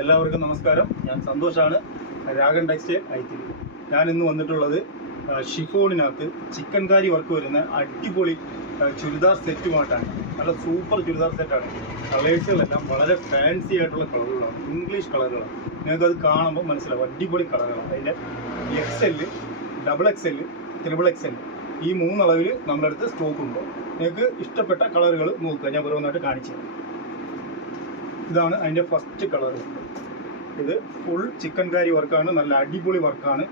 എല്ലാവർക്കും നമസ്കാരം. ഞാൻ സന്തോഷാണ്. രാഗൻ ടെക്സ്റ്റൈൽ ഐത്തിരി ഞാൻ ഇന്ന് വന്നിട്ടുള്ളത് ഷിഫോണിനകത്ത് ചിക്കൻ കാരി വർക്ക് വരുന്ന അടിപൊളി ചുരിദാർ സെറ്റുമായിട്ടാണ്. നല്ല സൂപ്പർ ചുരിദാർ സെറ്റാണ്. കളേഴ്സുകളെല്ലാം വളരെ ഫാൻസി ആയിട്ടുള്ള കളറുകളാണ്. ഇംഗ്ലീഷ് കളറുകളാണ്. നിങ്ങൾക്ക് അത് കാണുമ്പോൾ മനസ്സിലാവും. അടിപൊളി കളറുകളാണ്. അതിന്റെ X L double X L triple X L ഈ മൂന്നളവിൽ നമ്മുടെ അടുത്ത് സ്റ്റോക്ക് ഉണ്ട്. നിങ്ങൾക്ക് ഇഷ്ടപ്പെട്ട കളറുകൾ നോക്കുക. ഞാൻ ഓരോന്നായിട്ട് കാണിച്ചു തരാം. ഇതാണ് അതിന്റെ ഫസ്റ്റ് കളർ ഇത് ഫുൾ ചിക്കൻ കാരി വർക്കാണ് നല്ല അടിപൊളി വർക്കാണ്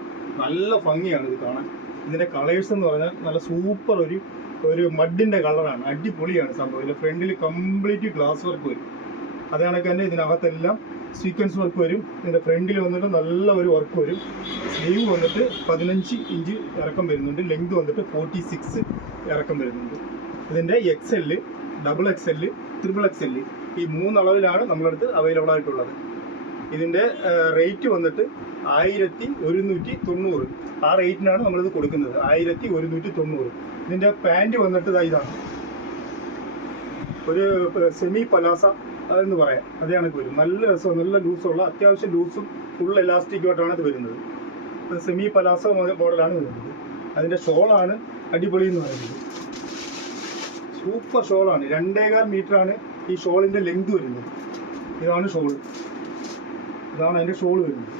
നല്ല ഭംഗിയാണ് ഇത് കാണാൻ. ഇതിന്റെ കളേഴ്സ് എന്ന് പറഞ്ഞാൽ നല്ല സൂപ്പർ ഒരു ഒരു മഡിന്റെ കളറാണ് അടിപൊളിയാണ് സംഭവം. ഇതിന്റെ ഫ്രണ്ടിൽ കംപ്ലീറ്റ് ഗ്ലാസ് വർക്ക് വരും. അതേ തന്നെ ഇതിനകത്തെല്ലാം സീക്വൻസ് വർക്ക് വരും. ഇതിന്റെ ഫ്രണ്ടിൽ വന്നിട്ട് നല്ല ഒരു വർക്ക് വരും. സ്ലീവ് വന്നിട്ട് പതിനഞ്ച് ഇഞ്ച് ഇറക്കം വരുന്നുണ്ട്. ലെങ്ത് വന്നിട്ട് ഫോർട്ടി സിക്സ് ഇറക്കം വരുന്നുണ്ട്. ഇതിന്റെ X double X L triple X ഈ മൂന്നളവിലാണ് നമ്മളടുത്ത് അവൈലബിൾ ആയിട്ടുള്ളത്. ഇതിന്റെ റേറ്റ് വന്നിട്ട് ആയിരത്തി ഒരുന്നൂറ്റി തൊണ്ണൂറ്. ആ റേറ്റിനാണ് നമ്മളിത് കൊടുക്കുന്നത്. ആയിരത്തി ഒരുന്നൂറ്റി തൊണ്ണൂറ്. ഇതിന്റെ പാന്റ് വന്നിട്ട് ഇതാണ്. ഒരു സെമി പലാസ എന്ന് പറയാം. അതേ കണക്ക് വരും നല്ല രസം നല്ല ലൂസുള്ള അത്യാവശ്യം ലൂസും ഫുൾ എലാസ്റ്റിക്കുമായിട്ടാണ് ഇത് വരുന്നത്. സെമി പലാസ മോഡലാണ് വരുന്നത്. അതിന്റെ ഷോളാണ് അടിപൊളി എന്ന് പറയുന്നത്. സൂപ്പർ ഷോളാണ് രണ്ടേകാൽ മീറ്ററാണ് ഈ ഷോളിന്റെ ലെങ്ത് വരുന്നത്. ഇതാണ് ഷോൾ. ഇതാണ് അതിന്റെ ഷോൾ വരുന്നത്.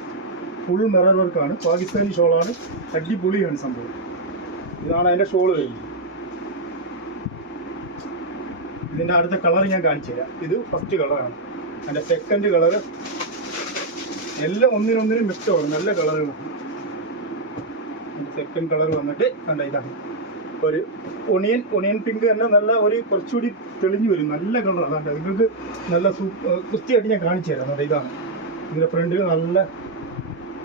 ഫുൾ മിറർ വർക്കാണ് പാകിസ്ഥാനി ഷോളാണ് അടിപൊളിയാണ് സംഭവം. ഇതാണ് അതിന്റെ ഷോൾ വരുന്നത്. ഇതിന്റെ അടുത്ത കളർ ഞാൻ കാണിച്ചു തരാം. ഇത് ഫസ്റ്റ് കളറാണ് അതിന്റെ സെക്കൻഡ് കളർ എല്ലാം ഒന്നിനൊന്നിനും ആവും. നല്ല കളറുകളാണ് സെക്കൻഡ് കളർ വന്നിട്ട് കണ്ട ഇതാണ്. ഒരു ഒണിയൻ ഒണിയൻ പിങ്ക് തന്നെ നല്ല ഒരു കുറച്ചുകൂടി തെളിഞ്ഞു വരും. നല്ല കളറാണ് കണ്ട നിങ്ങൾക്ക് നല്ല കൃത്യമായിട്ട് ഞാൻ കാണിച്ചു തരാം. കേട്ടോ ഇതാണ്. ഇതിന്റെ ഫ്രണ്ടിൽ നല്ല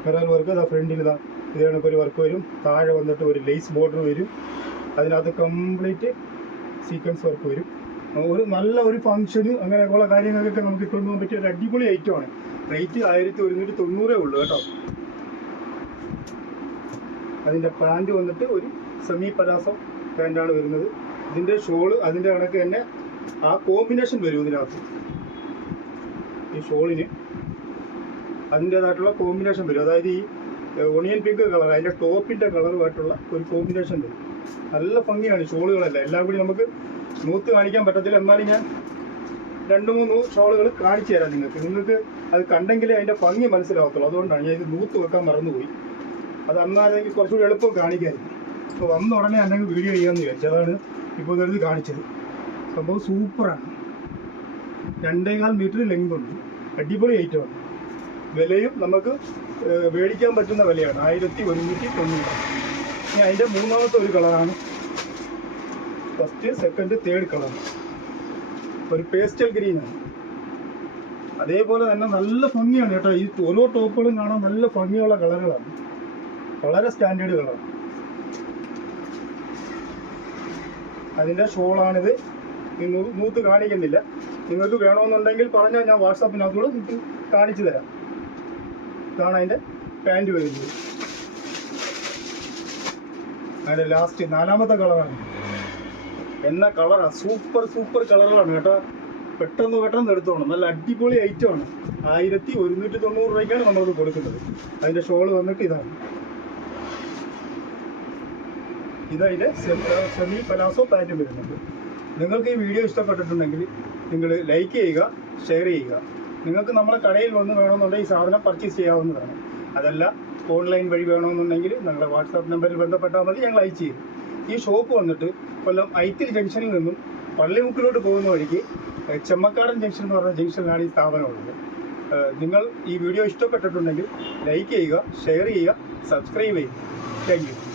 മിറർ വർക്ക് ഇതാ ഫ്രണ്ടിൽ ഇതാ. ഇത് കണക്ക് ഒരു വർക്ക് വരും. താഴെ വന്നിട്ട് ഒരു ലേസ് ബോർഡർ വരും. അതിനകത്ത് കംപ്ലീറ്റ് സീക്വൻസ് വർക്ക് വരും. ഒരു നല്ല ഒരു ഫങ്ഷന് അങ്ങനെ ഉള്ള കാര്യങ്ങൾക്കൊക്കെ നമുക്ക് ഇട്ടുകൊണ്ട് പോകാൻ പറ്റിയ ഒരു അടിപൊളി ഐറ്റമാണ് റേറ്റ് ആയിരത്തി ഒരുന്നൂറ്റി തൊണ്ണൂറേ ഉള്ളൂ കേട്ടോ. അതിന്റെ പാന്റ് വന്നിട്ട് ഒരു സെമി പലാസോ പാന്റാണ് വരുന്നത്. ഇതിന്റെ ഷോൾ അതിന്റെ കണക്ക് തന്നെ ആ കോമ്പിനേഷൻ വരും ഇതിനകത്ത്. ഈ ഷോളിന് അതിന്റേതായിട്ടുള്ള കോമ്പിനേഷൻ വരും. അതായത് ഈ ഒണിയൻ പിങ്ക് കളർ അതിന്റെ ടോപ്പിന്റെ കളറുമായിട്ടുള്ള ഒരു കോമ്പിനേഷൻ വരും. നല്ല ഭംഗിയാണ് ഷോളുകളെല്ലാം എല്ലാം കൂടി നമുക്ക് നൂത്ത് കാണിക്കാൻ പറ്റത്തില്ല. എന്നാലും ഞാൻ രണ്ട് മൂന്ന് ഷോളുകൾ കാണിച്ചു തരാം നിങ്ങൾക്ക്. നിങ്ങൾക്ക് അത് കണ്ടെങ്കിലേ അതിന്റെ ഭംഗി മനസ്സിലാവത്തുള്ളൂ. അതുകൊണ്ടാണ് ഞാൻ ഇത് നൂത്ത് വെക്കാൻ മറന്നുപോയി. അത് അന്നാണെങ്കിൽ കുറച്ചുകൂടി എളുപ്പം കാണിക്കായിരുന്നു. അപ്പോൾ വന്ന ഉടനെ അല്ലെങ്കിൽ വീഡിയോ ചെയ്യാമെന്ന് വിചാരിച്ചു. അതാണ് ഇപ്പോൾ ഇതെടുത്ത് കാണിച്ചത്. സംഭവം സൂപ്പറാണ്. രണ്ടേകാൽ മീറ്റർ ലെങ്ത് ഉണ്ട്. അടിപൊളി ഐറ്റമാണ് വിലയും നമുക്ക് മേടിക്കാൻ പറ്റുന്ന വിലയാണ്. ആയിരത്തി ഒരുന്നൂറ്റി തൊണ്ണൂറ്. ഇനി അതിന്റെ മൂന്നാമത്തെ ഒരു കളറാണ് ഫസ്റ്റ് സെക്കൻഡ് തേർഡ് കളർ ഒരു പേസ്റ്റൽ ഗ്രീനാണ് അതേപോലെ തന്നെ നല്ല ഭംഗിയാണ് കേട്ടോ. ഈ ഓരോ ടോപ്പുകളും കാണാൻ നല്ല ഭംഗിയുള്ള കളറുകളാണ് വളരെ സ്റ്റാൻഡേർഡ് കളർ അതിന്റെ ഷോളാണിത്. നൂത്ത് കാണിക്കുന്നില്ല. നിങ്ങൾക്ക് വേണമെന്നുണ്ടെങ്കിൽ പറഞ്ഞാൽ ഞാൻ വാട്സാപ്പിനകത്തൂടെ കാണിച്ചു തരാം. ഇതാണ് അതിന്റെ പാന്റ് വരുന്നത്. അതിന്റെ ലാസ്റ്റ് നാലാമത്തെ കളറാണ് എന്ന കളറാണ് സൂപ്പർ സൂപ്പർ കളറുകളാണ് കേട്ടോ. പെട്ടെന്ന് പെട്ടെന്ന് എടുത്തോണം. നല്ല അടിപൊളി ഐറ്റമാണ് ആയിരത്തി ഒരുന്നൂറ്റി തൊണ്ണൂറ് രൂപയ്ക്കാണ് നമ്മളത് കൊടുക്കുന്നത്. അതിന്റെ ഷോൾ വന്നിട്ട് ഇതാണ്. ഇതതിന്റെ സെമി പലാസോ പാന്റും വരുന്നുണ്ട്. നിങ്ങൾക്ക് ഈ വീഡിയോ ഇഷ്ടപ്പെട്ടിട്ടുണ്ടെങ്കിൽ നിങ്ങൾ ലൈക്ക് ചെയ്യുക ഷെയർ ചെയ്യുക. നിങ്ങൾക്ക് നമ്മളെ കടയിൽ വന്ന് വേണമെന്നുണ്ടെങ്കിൽ ഈ സാധനം പർച്ചേസ് ചെയ്യാവുന്നതാണ്. അതല്ല ഓൺലൈൻ വഴി വേണമെന്നുണ്ടെങ്കിൽ നിങ്ങളുടെ വാട്സാപ്പ് നമ്പറിൽ ബന്ധപ്പെട്ടാൽ മതി ഞങ്ങൾ അയച്ചു ചെയ്യും ഈ ഷോപ്പ് വന്നിട്ട് കൊല്ലം ഐത്തിൽ ജംഗ്ഷനിൽ നിന്നും പള്ളിമുക്കിലോട്ട് പോകുന്ന വഴിക്ക് ചെമ്മക്കാടൻ ജംഗ്ഷൻ എന്ന് പറഞ്ഞ ജംഗ്ഷനിലാണ് ഈ സ്ഥാപനമുള്ളത് നിങ്ങൾ ഈ വീഡിയോ ഇഷ്ടപ്പെട്ടിട്ടുണ്ടെങ്കിൽ ലൈക്ക് ചെയ്യുക ഷെയർ ചെയ്യുക സബ്സ്ക്രൈബ് ചെയ്യുക. താങ്ക്